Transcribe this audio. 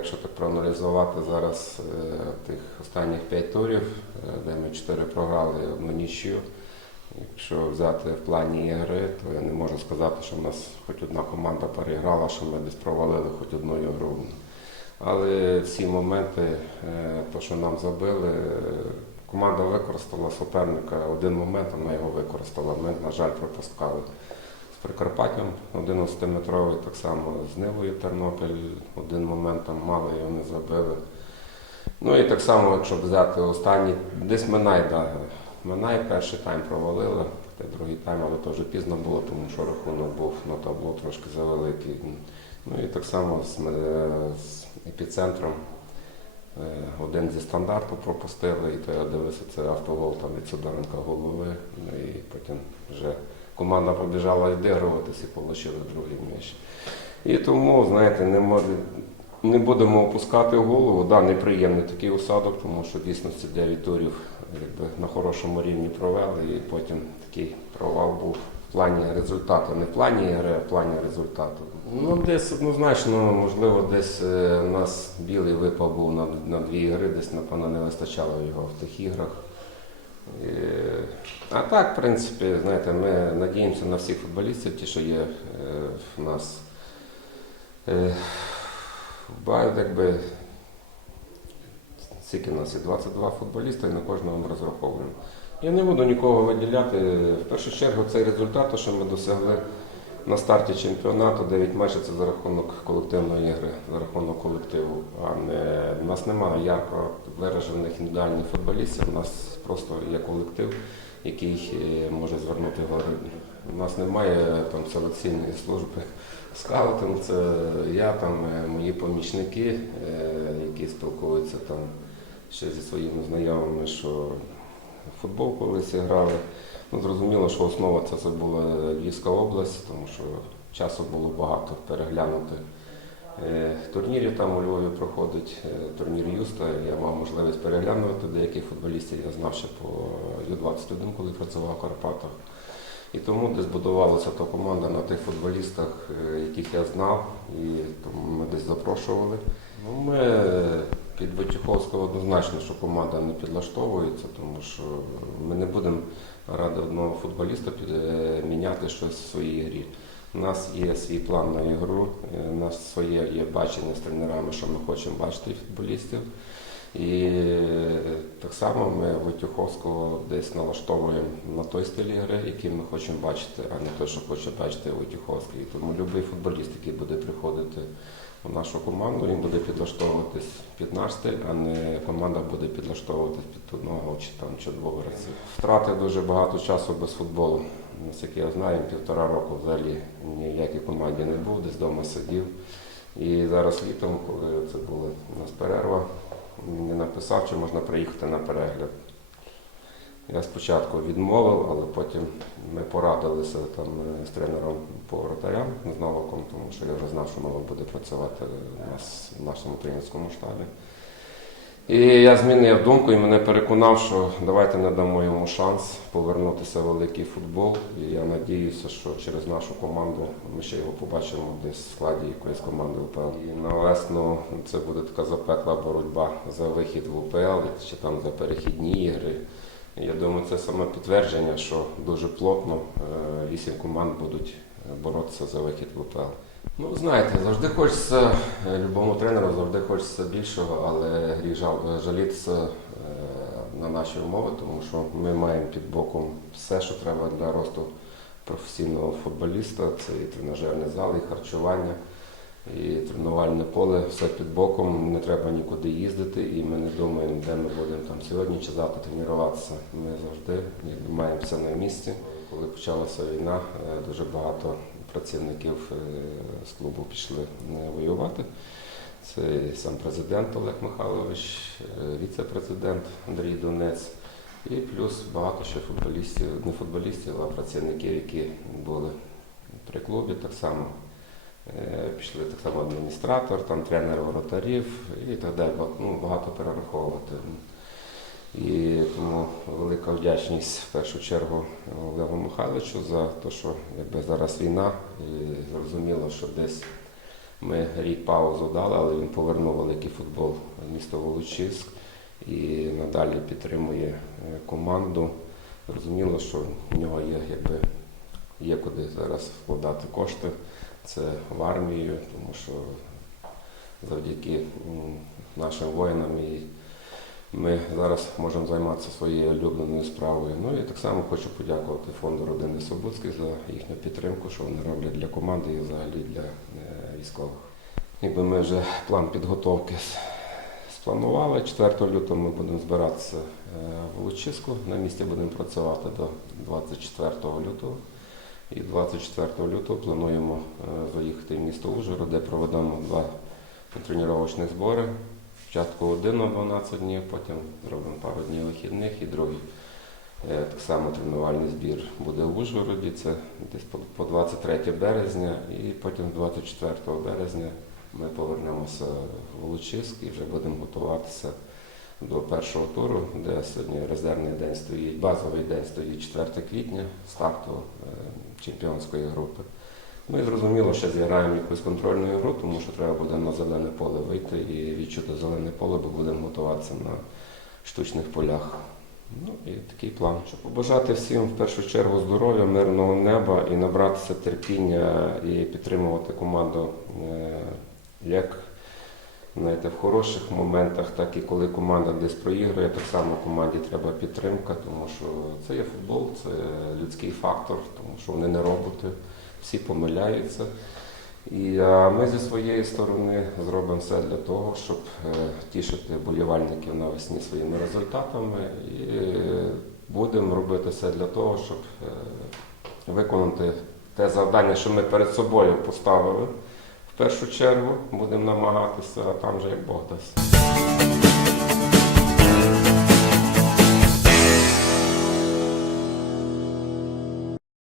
якщо так проаналізувати зараз е, тих останніх п'ять турів, е, де ми чотири програли одну нічю. Якщо взяти в плані ігри, то я не можу сказати, що в нас хоч одна команда переіграла, що ми десь провалили хоч одну ігру. Але всі моменти, е, то, що нам забили, команда використала суперника один момент, вона його використала. Ми, на жаль, пропускали Прикарпаттям 11-метровий, так само з Нивою Тернопіль один момент там мало його не забили. Ну і так само, якщо взяти останній, десь Минай, да, Минай перший тайм провалили, та другий тайм, але вже пізно було, тому що рахунок був на табло трошки завеликий. Ну і так само з, е, з епіцентром. Е, Один зі стандарту пропустили, і то я дивився, це автогол там від Сидоренка голови. Ну і потім вже команда побіжала відігруватися і отримали другий м'яч. І тому, знаєте, не може. Не будемо опускати голову. Да, неприємний такий осадок, тому що дійсно ці 9 турів якби, на хорошому рівні провели, і потім такий провал був в плані результату. Не в плані ігри, а в плані результату. Ну, десь однозначно, можливо, десь е, у нас білий випав був на, на дві ігри, десь, напевно, не вистачало його в тих іграх. І, а так, в принципі, знаєте, ми надіємося на всіх футболістів, ті, що є е, в нас. Е, якби скільки нас є 22 футболіста, і на кожного ми розраховуємо. Я не буду нікого виділяти. В першу чергу цей результат, що ми досягли на старті чемпіонату, 9 матчів це за рахунок колективної ігри, за рахунок колективу. А не у нас немає ярко виражених індивідуальних футболістів. У нас просто є колектив, який е, може звернути гори. У нас немає там селекційної служби. Скаутинг це я, там е, мої помічники, е, які спілкуються там ще зі своїми знайомими, що в футбол колись грали. Ну, зрозуміло, що основа це, була Львівська область, тому що часу було багато переглянути. Е, Турнірів там у Львові проходить е, турнір Юста. Я мав можливість переглянути деяких футболістів. Я знав ще по Ю-21, коли працював в Карпатах. І тому десь будувалася та команда на тих футболістах, е, яких я знав, і тому ми десь запрошували. Ну, ми під Витюховського однозначно, що команда не підлаштовується, тому що ми не будемо ради одного футболіста е, міняти щось в своїй грі. У нас є свій план на ігру, е, у нас своє є бачення з тренерами, що ми хочемо бачити футболістів. І е, так само ми Витюховського десь налаштовуємо на той стиль гри, який ми хочемо бачити, а не той, що хоче бачити Витюховський. Тому будь-який футболіст, який буде приходити в нашу команду, він буде підлаштовуватись під наш стиль, а не команда буде підлаштовуватись під одного чи там чи двох гравців. Втратив дуже багато часу без футболу. Наскільки я знаю, півтора року взагалі ні в якій команді не був, десь вдома сидів. І зараз літом, коли це була у нас перерва, він мені написав, чи можна приїхати на перегляд. Я спочатку відмовив, але потім ми порадилися там е, з тренером по вратарям з Новаком, тому що я вже знав, що Новак буде працювати нас в нашому тренерському штабі. І я змінив думку і мене переконав, що давайте не дамо йому шанс повернутися в великий футбол. І я надіюся, що через нашу команду ми ще його побачимо десь в складі якоїсь команди УПЛ. І на весну це буде така запекла боротьба за вихід в УПЛ чи там за перехідні ігри. Я думаю, це саме підтвердження, що дуже плотно е, вісім команд будуть е, боротися за вихід в УПЛ. Ну, знаєте, завжди хочеться, е, любому тренеру завжди хочеться більшого, але гріх жал- жалітися на наші умови, тому що ми маємо під боком все, що треба для росту професійного футболіста. Це і тренажерний зал, і харчування, і тренувальне поле, все під боком, не треба нікуди їздити, і ми не думаємо, де ми будемо там сьогодні чи завтра тренуватися. Ми завжди маємо все на місці. Коли почалася війна, е, дуже багато працівників е, з клубу пішли е, воювати. Це і сам президент Олег Михайлович, віце-президент Андрій Донець, і плюс багато ще футболістів, не футболістів, а працівників, які були при клубі так само. Е, Пішли так само адміністратор, там тренер воротарів і так далі. Ну, багато перераховувати. І тому велика вдячність в першу чергу Олегу Михайловичу за те, що якби зараз війна, і зрозуміло, що десь Ми рік паузу дали, але він повернув великий футбол місто Волочиськ і надалі підтримує е, команду. Зрозуміло, що в нього є, якби, є куди зараз вкладати кошти. Це в армію, тому що завдяки нашим воїнам і ми зараз можемо займатися своєю улюбленою справою. Ну і так само хочу подякувати фонду родини Собуцьких за їхню підтримку, що вони роблять для команди і взагалі для е, військових. Якби ми вже план підготовки спланували, 4 лютого ми будемо збиратися е, в Лучиску. На місці будемо працювати до 24 лютого. І 24 лютого плануємо е, заїхати в місто Ужгород, де проведемо два тренувальні збори. Спочатку один на 12 днів, потім зробимо пару днів вихідних і другий. е, Так само тренувальний збір буде в Ужгороді, це десь по- по 23 березня, і потім 24 березня ми повернемося в Волочиськ і вже будемо готуватися до першого туру, де сьогодні резервний день стоїть, базовий день стоїть 4 квітня, старту е, чемпіонської групи. Ну і зрозуміло, що зіграємо якусь контрольну гру, тому що треба буде на зелене поле вийти і відчути зелене поле, бо будемо готуватися на штучних полях. Ну і такий план. Щоб побажати всім в першу чергу здоров'я, мирного неба і набратися терпіння і підтримувати команду е, як знаєте, в хороших моментах, так і коли команда десь проігрує, так само команді треба підтримка, тому що це є футбол, це людський фактор, тому що вони не роботи, всі помиляються. І а, ми зі своєї сторони зробимо все для того, щоб е, тішити болівальників навесні своїми результатами. І е, будемо робити все для того, щоб е, виконати те завдання, що ми перед собою поставили. Першу чергу будемо намагатися, а там вже як Бог дасть.